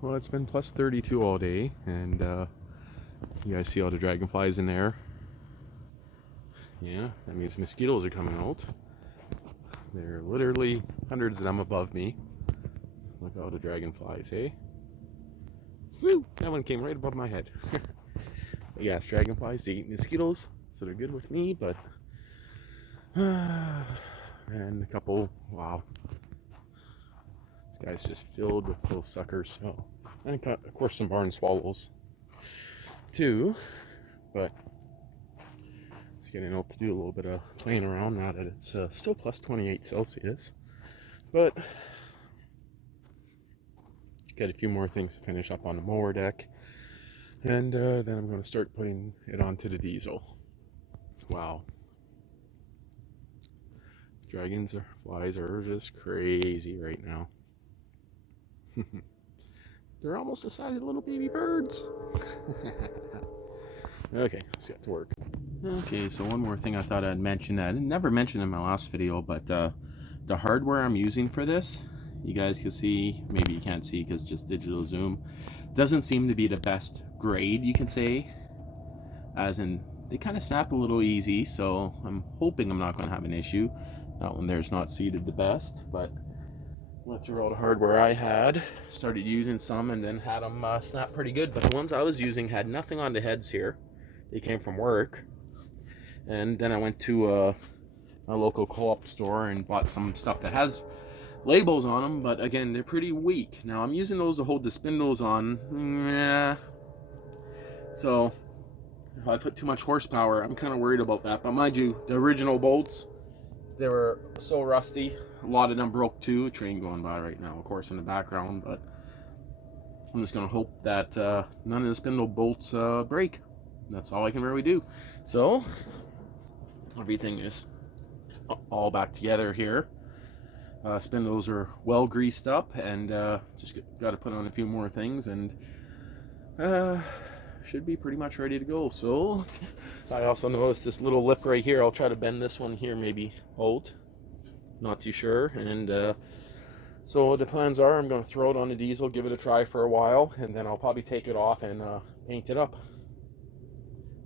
Well, it's been plus 32 all day, and you guys see all the dragonflies in there? Yeah, that means mosquitoes are coming out. There are literally hundreds of them above me. Look at all the dragonflies, hey? Woo! That one came right above my head. Yes, dragonflies, they eat mosquitoes, so they're good with me, but... and a couple, wow. This guy's just filled with little suckers, so... And of course some barn swallows, too, but... It's getting out to do a little bit of playing around now that it's still plus 28 Celsius. But got a few more things to finish up on the mower deck. And then I'm going to start putting it onto the diesel. Wow. Flies are just crazy right now. They're almost the size of little baby birds. Okay, let's get to work. Okay, so one more thing I thought I'd mention that I never mentioned in my last video, but the hardware I'm using for this, you guys can see, maybe you can't see because just digital zoom, doesn't seem to be the best grade, you can say, as in they kind of snap a little easy, so I'm hoping I'm not going to have an issue. That one there's not seated the best, but went through all the hardware I had, started using some, and then had them snap pretty good, but the ones I was using had nothing on the heads here. They came from work. And then I went to a local co-op store and bought some stuff that has labels on them, but again, they're pretty weak. Now I'm using those to hold the spindles on. Yeah. So if I put too much horsepower, I'm kind of worried about that. But mind you, the original bolts, they were so rusty. A lot of them broke too. A train going by right now, of course, in the background. But I'm just going to hope that none of the spindle bolts break. That's all I can really do. So everything is all back together here. Spindles are well greased up, and just got to put on a few more things, and should be pretty much ready to go. So I also noticed this little lip right here. I'll try to bend this one here, maybe hold. Not too sure. And so the plans are I'm going to throw it on the diesel, give it a try for a while, and then I'll probably take it off and paint it up.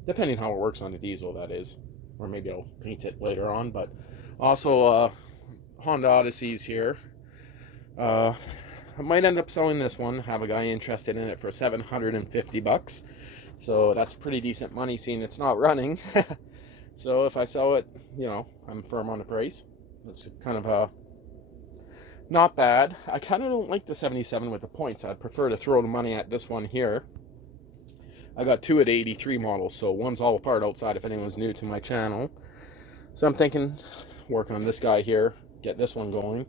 Depending how it works on the diesel, that is. Or maybe I'll paint it later on. But also, Honda Odysseys here. I might end up selling this one. Have a guy interested in it for $750. So that's pretty decent money, seeing it's not running. So if I sell it, you know, I'm firm on the price. That's kind of not bad. I kind of don't like the 77 with the points. I'd prefer to throw the money at this one here. I got two at 83 models, so one's all apart outside if anyone's new to my channel. So I'm thinking, working on this guy here, get this one going.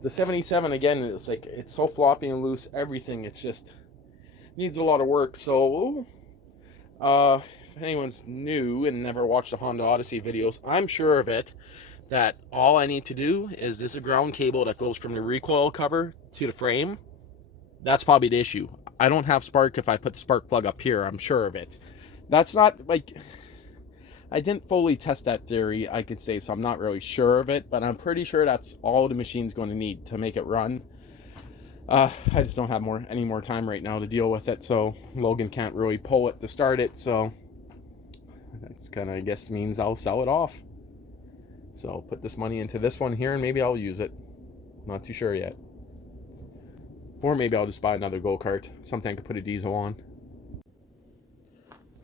The 77, again, it's like, it's so floppy and loose, everything, it's just, needs a lot of work. So, if anyone's new and never watched the Honda Odyssey videos, I'm sure of it, that all I need to do is, there's a ground cable that goes from the recoil cover to the frame. That's probably the issue. I don't have spark if I put the spark plug up here, I'm sure of it. That's not, like, I didn't fully test that theory, I could say, so I'm not really sure of it, but I'm pretty sure that's all the machine's going to need to make it run. I just don't have any more time right now to deal with it, so Logan can't really pull it to start it, so that's kind of, I guess, means I'll sell it off. So I'll put this money into this one here, and maybe I'll use it. Not too sure yet. Or maybe I'll just buy another go-kart, something I could put a diesel on.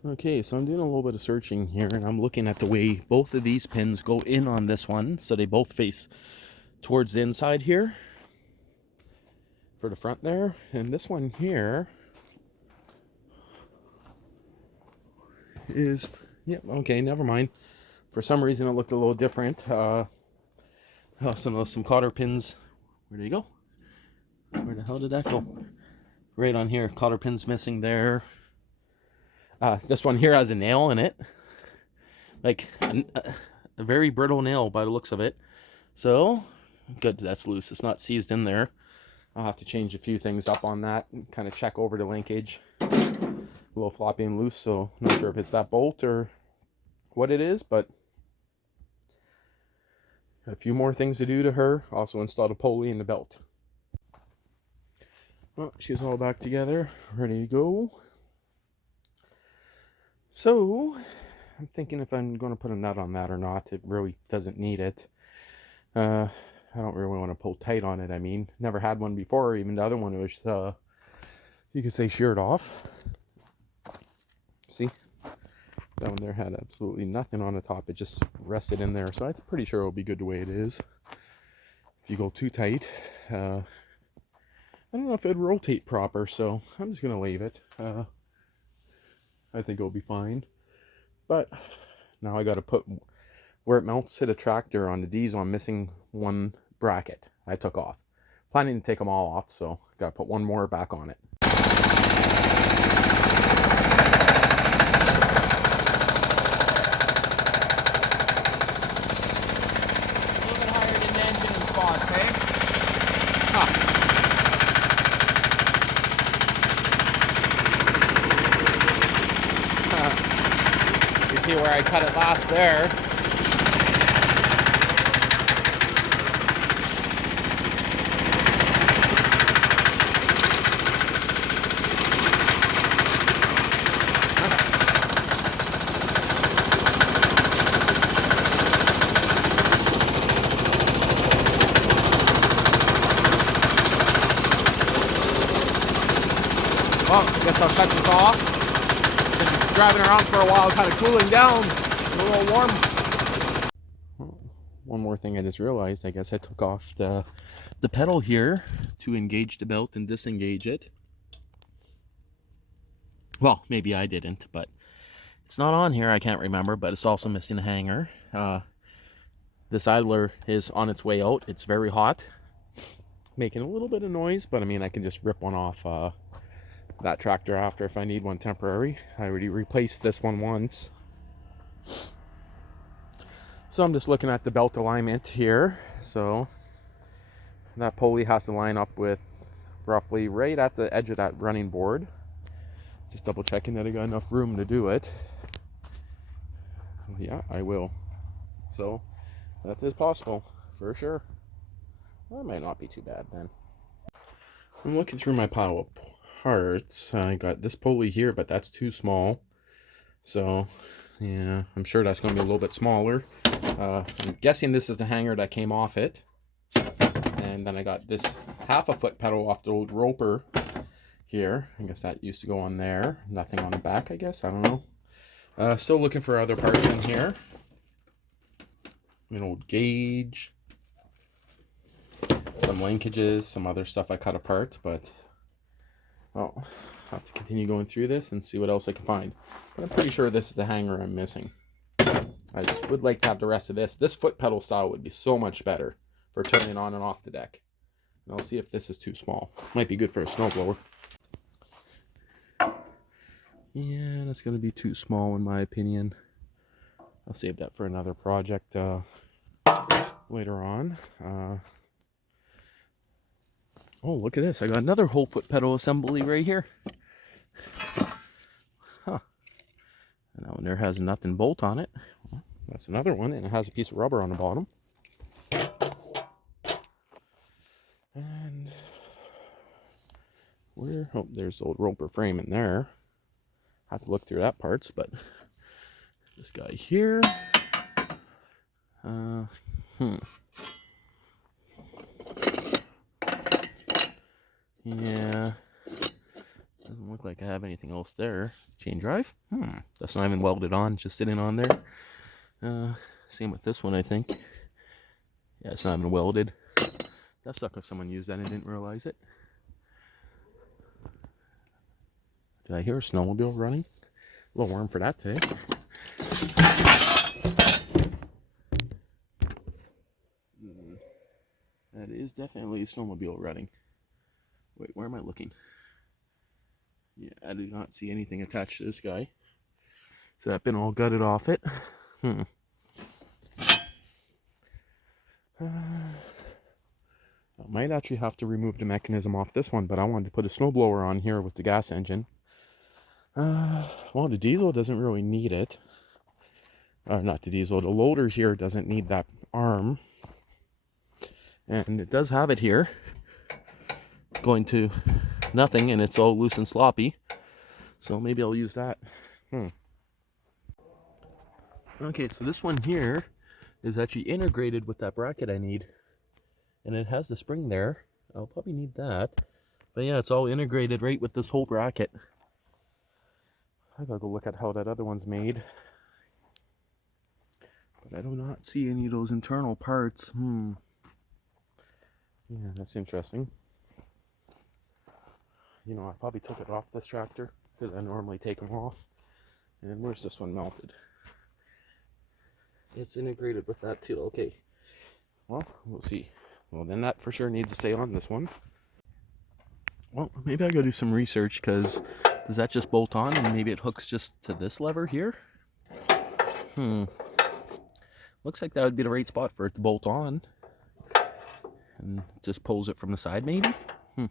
Okay, so I'm doing a little bit of searching here, and I'm looking at the way both of these pins go in on this one, so they both face towards the inside here for the front there. And this one here is, yeah, okay, never mind. For some reason it looked a little different. Some cotter pins, where do they go? Where the hell did that go? Right on here, cotter pins missing there. This one here has a nail in it. Like, a very brittle nail by the looks of it. So, good, that's loose. It's not seized in there. I'll have to change a few things up on that and kind of check over the linkage. A little floppy and loose, so not sure if it's that bolt or what it is, but a few more things to do to her. Also installed a pulley in the belt. Well, she's all back together, ready to go. So, I'm thinking if I'm going to put a nut on that or not. It really doesn't need it. I don't really want to pull tight on it. I mean, never had one before. Even the other one was, you could say, sheared off. See? That one there had absolutely nothing on the top. It just rested in there. So I'm pretty sure it'll be good the way it is. If you go too tight, I don't know if it'd rotate proper. So I'm just going to leave it. I think it'll be fine. But now I got to put where it mounts to the tractor on the diesel. I'm missing one bracket I took off. Planning to take them all off, so got to put one more back on it. A little bit higher than the engine in spots, eh? Huh. You see where I cut it last there? Well, I guess I'll shut this off. Been driving around for a while, kind of cooling down, a little warm. One more thing I just realized, I guess I took off the pedal here to engage the belt and disengage it. Well, maybe I didn't, but it's not on here, I can't remember, but it's also missing a hanger. This idler is on its way out. It's very hot, making a little bit of noise, but I mean, I can just rip one off that tractor after if I need one temporary. I already replaced this one once. So I'm just looking at the belt alignment here. So that pulley has to line up with roughly right at the edge of that running board. Just double checking that I got enough room to do it. Yeah, I will. So that is possible for sure. That might not be too bad then. I'm looking through my pile of parts. I got this pulley here, but that's too small. So yeah, I'm sure that's going to be a little bit smaller. I'm guessing this is the hanger that came off it. And then I got this half a foot pedal off the old roper here. I guess that used to go on there. Nothing on the back, I guess. I don't know. Still looking for other parts in here. An old gauge. Some linkages, some other stuff I cut apart, but well, I'll have to continue going through this and see what else I can find. But I'm pretty sure this is the hanger I'm missing. I would like to have the rest of this. This foot pedal style would be so much better for turning on and off the deck. And I'll see if this is too small. Might be good for a snowblower. Yeah, that's going to be too small in my opinion. I'll save that for another project later on. Oh, look at this. I got another whole foot pedal assembly right here. Huh. And that one there has a nut and bolt on it. Well, that's another one, and it has a piece of rubber on the bottom. And where? Oh, there's the old roper frame in there. Have to look through that parts, but this guy here. Yeah, doesn't look like I have anything else there. Chain drive? That's not even welded on, just sitting on there. Same with this one, I think. Yeah, it's not even welded. That suck if someone used that and didn't realize it. Did I hear a snowmobile running? A little warm for that today. That is definitely a snowmobile running. Wait, where am I looking? Yeah, I do not see anything attached to this guy. So I've been all gutted off it. I might actually have to remove the mechanism off this one, but I wanted to put a snowblower on here with the gas engine. Well, the diesel doesn't really need it. Not the diesel, the loader here doesn't need that arm. And it does have it here. Going to nothing, and it's all loose and sloppy. So maybe I'll use that. Okay, so this one here is actually integrated with that bracket I need. And it has the spring there. I'll probably need that. But yeah, it's all integrated right with this whole bracket. I gotta go look at how that other one's made. But I do not see any of those internal parts. Yeah, that's interesting. You know, I probably took it off this tractor because I normally take them off. And where's this one mounted? It's integrated with that too. Okay. Well, we'll see. Well, then that for sure needs to stay on this one. Well, maybe I gotta do some research, because does that just bolt on and maybe it hooks just to this lever here? Looks like that would be the right spot for it to bolt on. And just pulls it from the side maybe? I'm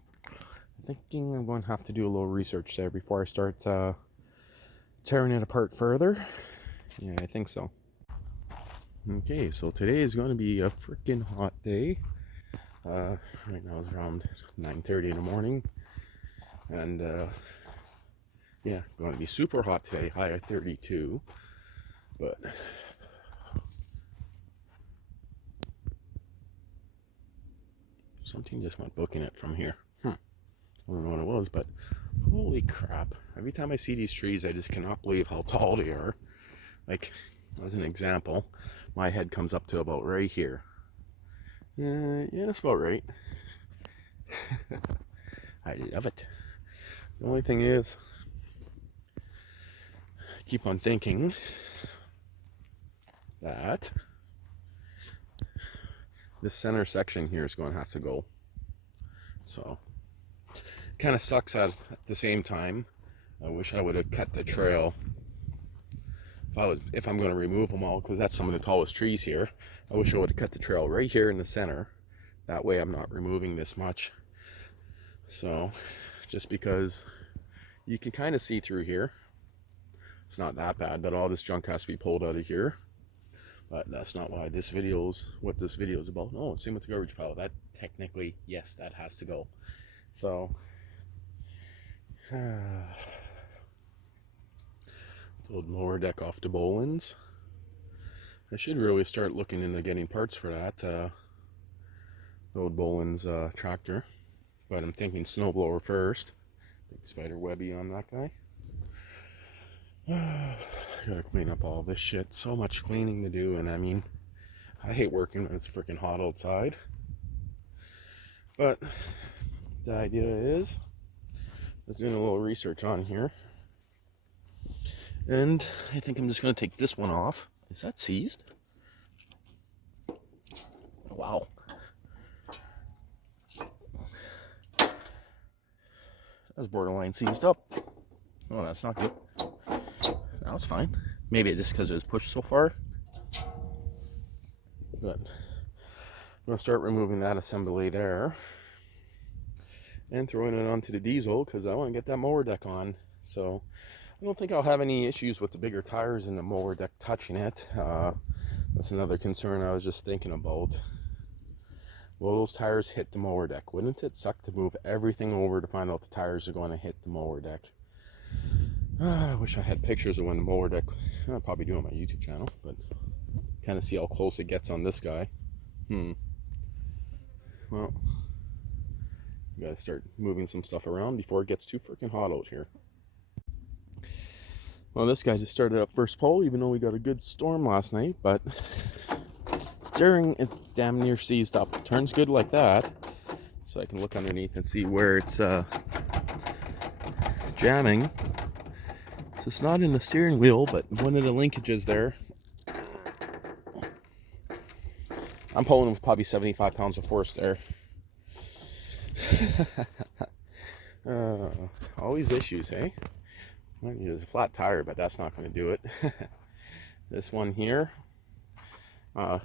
thinking I'm going to have to do a little research there before I start tearing it apart further. Yeah, I think so. Okay, so today is going to be a freaking hot day. Right now it's around 9:30 in the morning, and yeah, going to be super hot today, high of 32, but something just went booking it from here. I don't know what it was, but holy crap, every time I see these trees I just cannot believe how tall they are. Like, as an example, my head comes up to about right here. Yeah, that's about right. I love it. The only thing is, I keep on thinking that this center section here is going to have to go. So, kind of sucks at the same time. I wish I would have cut the trail. If I'm going to remove them all, because that's some of the tallest trees here, I wish I would have cut the trail right here in the center. That way I'm not removing this much. So, just because you can kind of see through here. It's not that bad, but all this junk has to be pulled out of here. But that's not why what this video is about. Oh, same with the garbage pile. That technically, yes, that has to go. So, old mower deck off to Boland's. I should really start looking into getting parts for that. The old Boland's tractor. But I'm thinking snowblower first. Big spider webby on that guy. Gotta clean up all this shit. So much cleaning to do, and I mean, I hate working when it's freaking hot outside. But the idea is, I was doing a little research on here, and I think I'm just gonna take this one off. Is that seized? Wow. That was borderline seized up. Oh, that's not good. That was fine. Maybe it's just because it was pushed so far. But I'm going to start removing that assembly there. And throwing it onto the diesel, because I want to get that mower deck on. So I don't think I'll have any issues with the bigger tires in the mower deck touching it. That's another concern I was just thinking about. Will those tires hit the mower deck? Wouldn't it suck to move everything over to find out the tires are going to hit the mower deck? I wish I had pictures of when the mower deck. I'll probably do on my YouTube channel, but kind of see how close it gets on this guy. Well, gotta start moving some stuff around before it gets too freaking hot out here. Well, this guy just started up first pole, even though we got a good storm last night, but steering is damn near seized up. Turns good like that, so I can look underneath and see where it's jamming. So it's not in the steering wheel, but one of the linkages there. I'm pulling with probably 75 pounds of force there. Always issues, hey? Might need a flat tire, but that's not going to do it. This one here.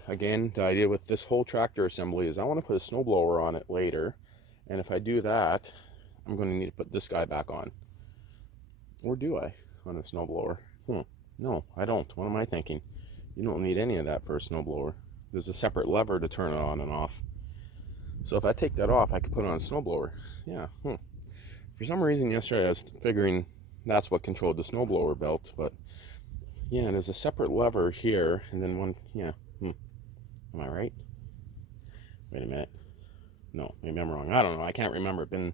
Again, the idea with this whole tractor assembly is I want to put a snowblower on it later. And if I do that, I'm going to need to put this guy back on. Or do I? On a snowblower? No, I don't. What am I thinking? You don't need any of that for a snowblower. There's a separate lever to turn it on and off. So if I take that off, I could put it on a snowblower. Yeah. For some reason yesterday I was figuring that's what controlled the snowblower belt, but yeah, there's a separate lever here, and then one, yeah. Am I right? Wait a minute. No, maybe I'm wrong. I don't know. I can't remember. It's been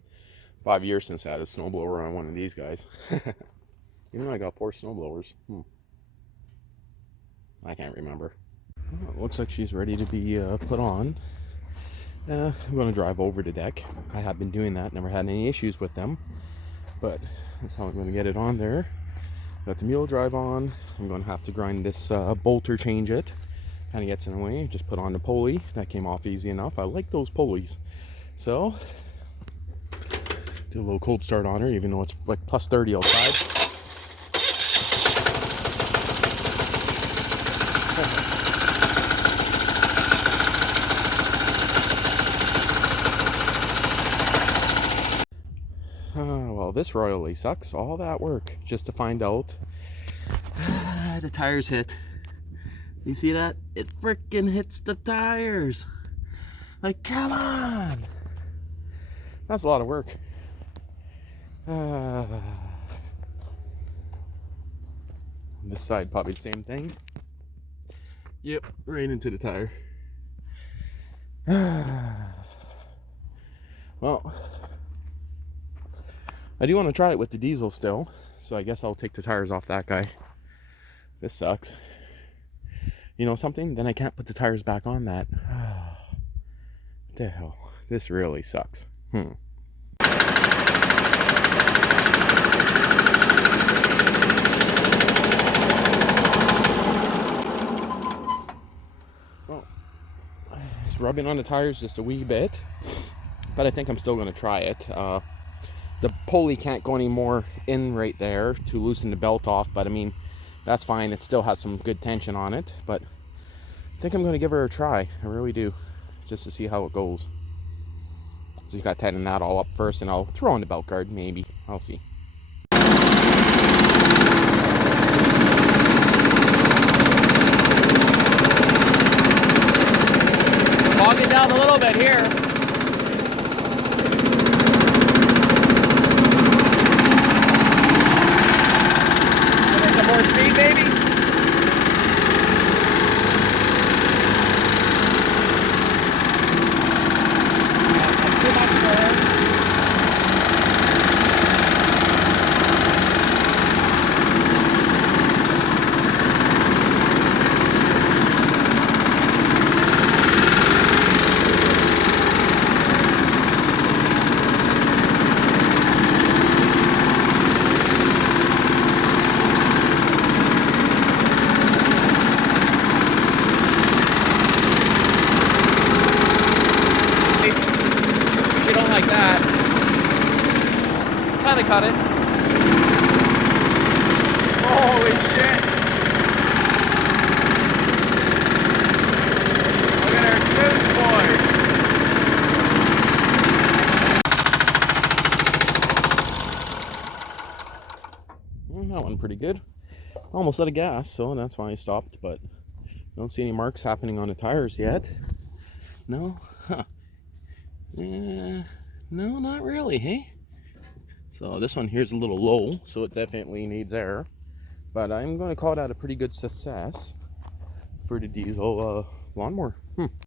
5 years since I had a snowblower on one of these guys. Even though I got 4 snowblowers. I can't remember. Well, it looks like she's ready to be put on. I'm going to drive over to deck. I have been doing that. Never had any issues with them. But that's how I'm going to get it on there. Got the mule drive on. I'm going to have to grind this bolt or change it. Kind of gets in the way. Just put on the pulley. That came off easy enough. I like those pulleys. So, do a little cold start on her, even though it's like plus 30 outside. Well, this royally sucks. All that work just to find out the tires hit. You see that? It freaking hits the tires. Like, come on! That's a lot of work. This side probably the same thing. Yep, right into the tire. Well, I do want to try it with the diesel still, so I guess I'll take the tires off that guy. This sucks. You know something? Then I can't put the tires back on that. What the hell? This really sucks. Well, it's rubbing on the tires just a wee bit, but I think I'm still going to try it. The pulley can't go any more in right there to loosen the belt off, but I mean, that's fine. It still has some good tension on it, but I think I'm going to give her a try. I really do, just to see how it goes. So you got to tighten that all up first, and I'll throw in the belt guard, maybe. I'll see. Log it down a little bit here. More speed, baby. Not too much there. Like that. Kind of cut it. Holy shit. Look at our shoes, boy. That one pretty good. Almost out of gas, so that's why I stopped, but don't see any marks happening on the tires yet. No? Huh. No, not really, hey? So this one here's a little low, so it definitely needs air. But I'm going to call that a pretty good success for the diesel lawnmower.